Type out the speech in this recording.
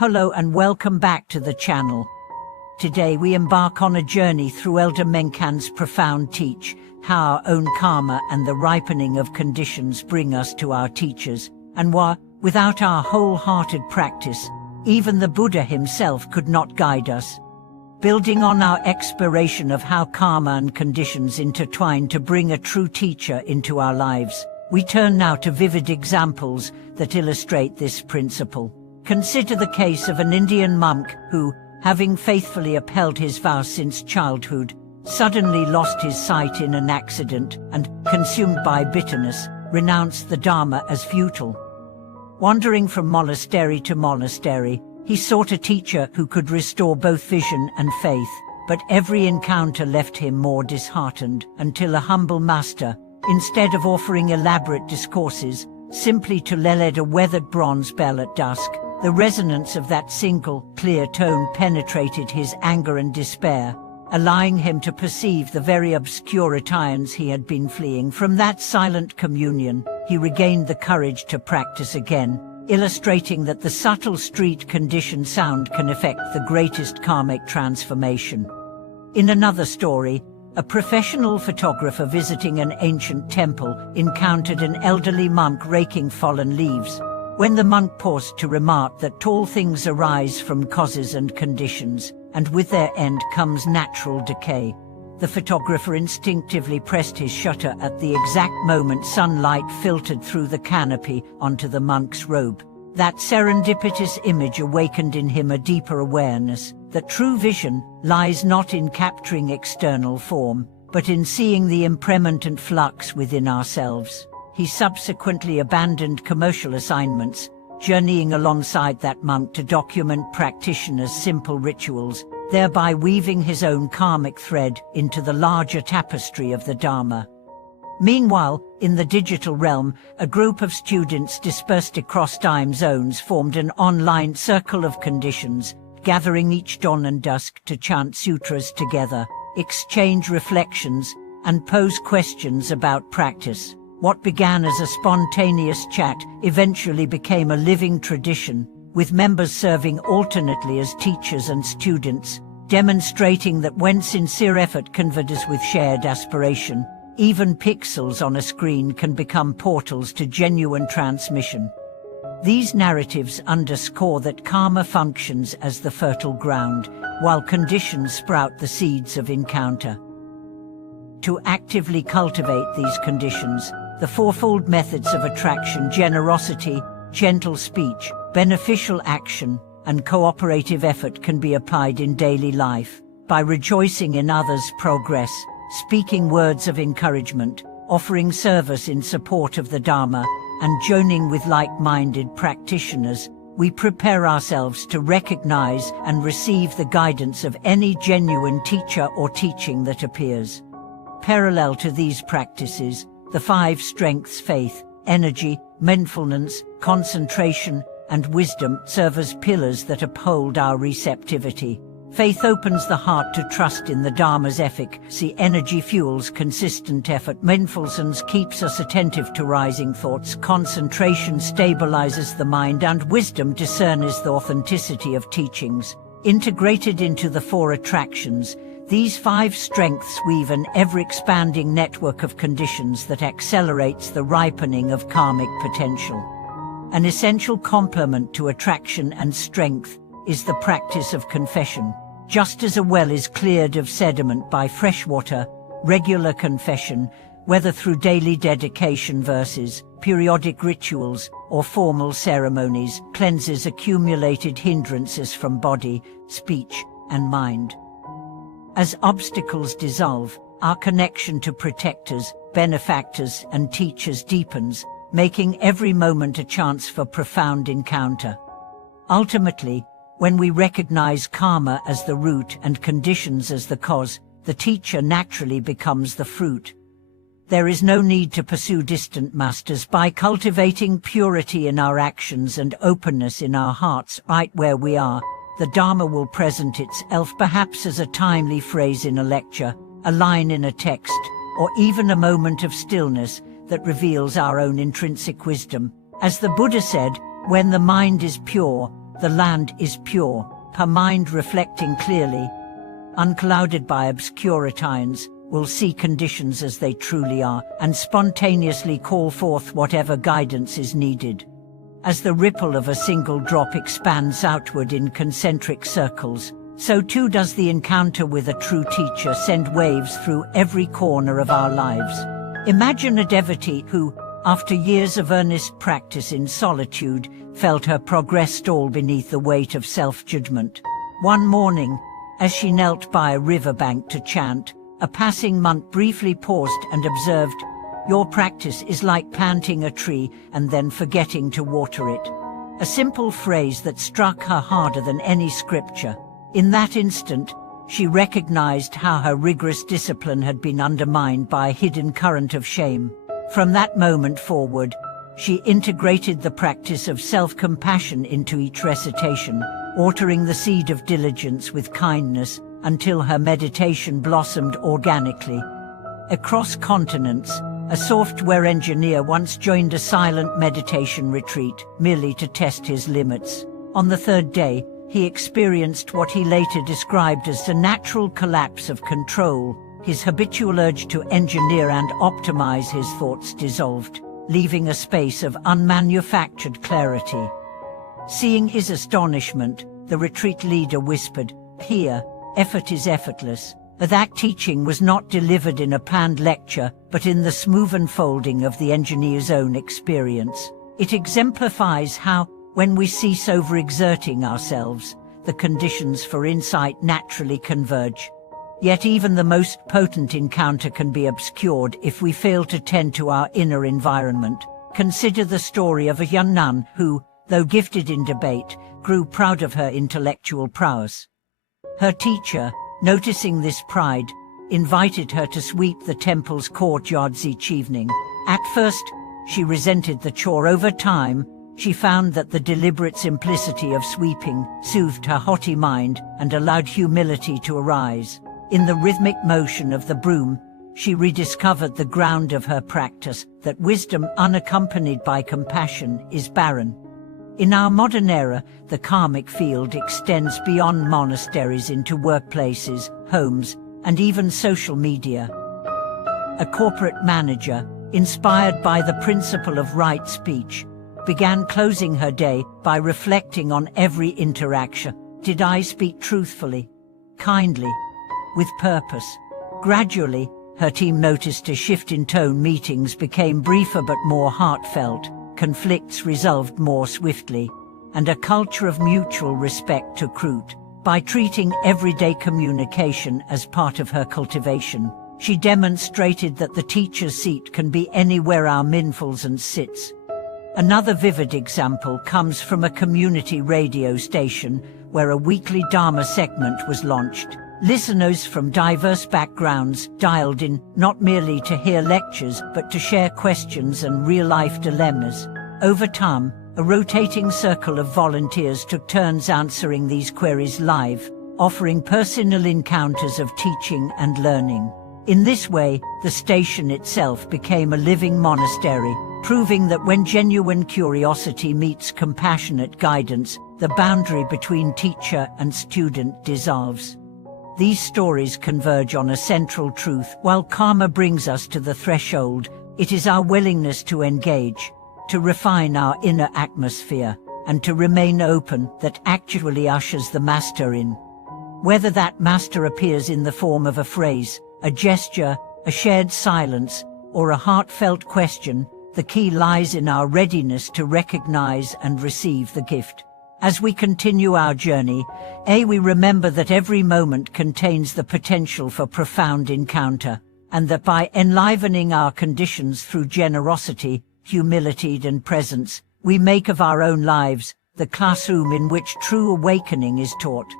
Hello and welcome back to the channel. Today we embark on a journey through Elder Mencken's profound teach, how our own karma and the ripening of conditions bring us to our teachers, and why, without our wholehearted practice, even the Buddha himself could not guide us. Building on our exploration of how karma and conditions intertwine to bring a true teacher into our lives, we turn now to vivid examples that illustrate this principle. Consider the case of an Indian monk who, having faithfully upheld his vows since childhood, suddenly lost his sight in an accident and, consumed by bitterness, renounced the Dharma as futile. Wandering from monastery to monastery, he sought a teacher who could restore both vision and faith, but every encounter left him more disheartened until a humble master, instead of offering elaborate discourses, simply to led a weathered bronze bell at dusk. The resonance of that single, clear tone penetrated his anger and despair, allowing him to perceive the very obscure attions he had been fleeing. From that silent communion, he regained the courage to practice again, illustrating that the subtle street condition sound can effect the greatest karmic transformation. In another story, a professional photographer visiting an ancient temple encountered an elderly monk raking fallen leaves. When the monk paused to remark that all things arise from causes and conditions, and with their end comes natural decay, the photographer instinctively pressed his shutter at the exact moment sunlight filtered through the canopy onto the monk's robe. That serendipitous image awakened in him a deeper awareness that true vision lies not in capturing external form, but in seeing the impermanent flux within ourselves. He subsequently abandoned commercial assignments, journeying alongside that monk to document practitioners' simple rituals, thereby weaving his own karmic thread into the larger tapestry of the Dharma. Meanwhile, in the digital realm, a group of students dispersed across time zones formed an online circle of conditions, gathering each dawn and dusk to chant sutras together, exchange reflections, and pose questions about practice. What began as a spontaneous chat eventually became a living tradition, with members serving alternately as teachers and students, demonstrating that when sincere effort converges with shared aspiration, even pixels on a screen can become portals to genuine transmission. These narratives underscore that karma functions as the fertile ground, while conditions sprout the seeds of encounter. To actively cultivate these conditions, the fourfold methods of attraction, generosity, gentle speech, beneficial action, and cooperative effort can be applied in daily life. By rejoicing in others' progress, speaking words of encouragement, offering service in support of the Dharma, and joining with like-minded practitioners, we prepare ourselves to recognize and receive the guidance of any genuine teacher or teaching that appears. Parallel to these practices, the 5 strengths faith, energy, mindfulness, concentration, and wisdom serve as pillars that uphold our receptivity. Faith opens the heart to trust in the Dharma's efficacy. Energy fuels consistent effort. Mindfulness keeps us attentive to rising thoughts. Concentration stabilizes the mind, and wisdom discerns the authenticity of teachings. Integrated into the 4 attractions, these 5 strengths weave an ever-expanding network of conditions that accelerates the ripening of karmic potential. An essential complement to attraction and strength is the practice of confession. Just as a well is cleared of sediment by fresh water, regular confession, whether through daily dedication verses, periodic rituals, or formal ceremonies, cleanses accumulated hindrances from body, speech, and mind. As obstacles dissolve, our connection to protectors, benefactors, and teachers deepens, making every moment a chance for profound encounter. Ultimately, when we recognize karma as the root and conditions as the cause, the teacher naturally becomes the fruit. There is no need to pursue distant masters. By cultivating purity in our actions and openness in our hearts right where we are, the Dharma will present itself, perhaps as a timely phrase in a lecture, a line in a text, or even a moment of stillness that reveals our own intrinsic wisdom. As the Buddha said, when the mind is pure, The land is pure, her mind reflecting clearly, unclouded by obscurities, will see conditions as they truly are and spontaneously call forth whatever guidance is needed. As the ripple of a single drop expands outward in concentric circles, so too does the encounter with a true teacher send waves through every corner of our lives. Imagine a devotee who, after years of earnest practice in solitude, felt her progress stall beneath the weight of self-judgment. One morning, as she knelt by a riverbank to chant, a passing monk briefly paused and observed, "Your practice is like planting a tree and then forgetting to water it." A simple phrase that struck her harder than any scripture. In that instant, she recognized how her rigorous discipline had been undermined by a hidden current of shame. From that moment forward, she integrated the practice of self-compassion into each recitation, watering the seed of diligence with kindness until her meditation blossomed organically. Across continents, a software engineer once joined a silent meditation retreat merely to test his limits. On the third day, he experienced what he later described as the natural collapse of control. His habitual urge to engineer and optimize his thoughts dissolved, leaving a space of unmanufactured clarity. Seeing his astonishment, the retreat leader whispered, "Here, effort is effortless." That teaching was not delivered in a planned lecture, but in the smooth unfolding of the engineer's own experience. It exemplifies how, when we cease overexerting ourselves, the conditions for insight naturally converge. Yet even the most potent encounter can be obscured if we fail to tend to our inner environment. Consider the story of a young nun who, though gifted in debate, grew proud of her intellectual prowess. Her teacher, noticing this pride, invited her to sweep the temple's courtyards each evening. At first, she resented the chore. Over time, she found that the deliberate simplicity of sweeping soothed her haughty mind and allowed humility to arise. In the rhythmic motion of the broom, she rediscovered the ground of her practice, that wisdom unaccompanied by compassion is barren. In our modern era, the karmic field extends beyond monasteries into workplaces, homes, and even social media. A corporate manager, inspired by the principle of right speech, began closing her day by reflecting on every interaction. Did I speak truthfully, kindly, with purpose? Gradually, her team noticed a shift in tone. Meetings became briefer but more heartfelt, conflicts resolved more swiftly, and a culture of mutual respect took root. By treating everyday communication as part of her cultivation, she demonstrated that the teacher's seat can be anywhere our mindfulness sits. Another vivid example comes from a community radio station where a weekly Dharma segment was launched. Listeners from diverse backgrounds dialed in, not merely to hear lectures but to share questions and real-life dilemmas. Over time, a rotating circle of volunteers took turns answering these queries live, offering personal encounters of teaching and learning. In this way, the station itself became a living monastery, proving that when genuine curiosity meets compassionate guidance, the boundary between teacher and student dissolves. These stories converge on a central truth. While karma brings us to the threshold, it is our willingness to engage, to refine our inner atmosphere, and to remain open that actually ushers the master in. Whether that master appears in the form of a phrase, a gesture, a shared silence, or a heartfelt question, the key lies in our readiness to recognize and receive the gift. As we continue our journey, we remember that every moment contains the potential for profound encounter, and that by enlivening our conditions through generosity, humility and presence, we make of our own lives the classroom in which true awakening is taught.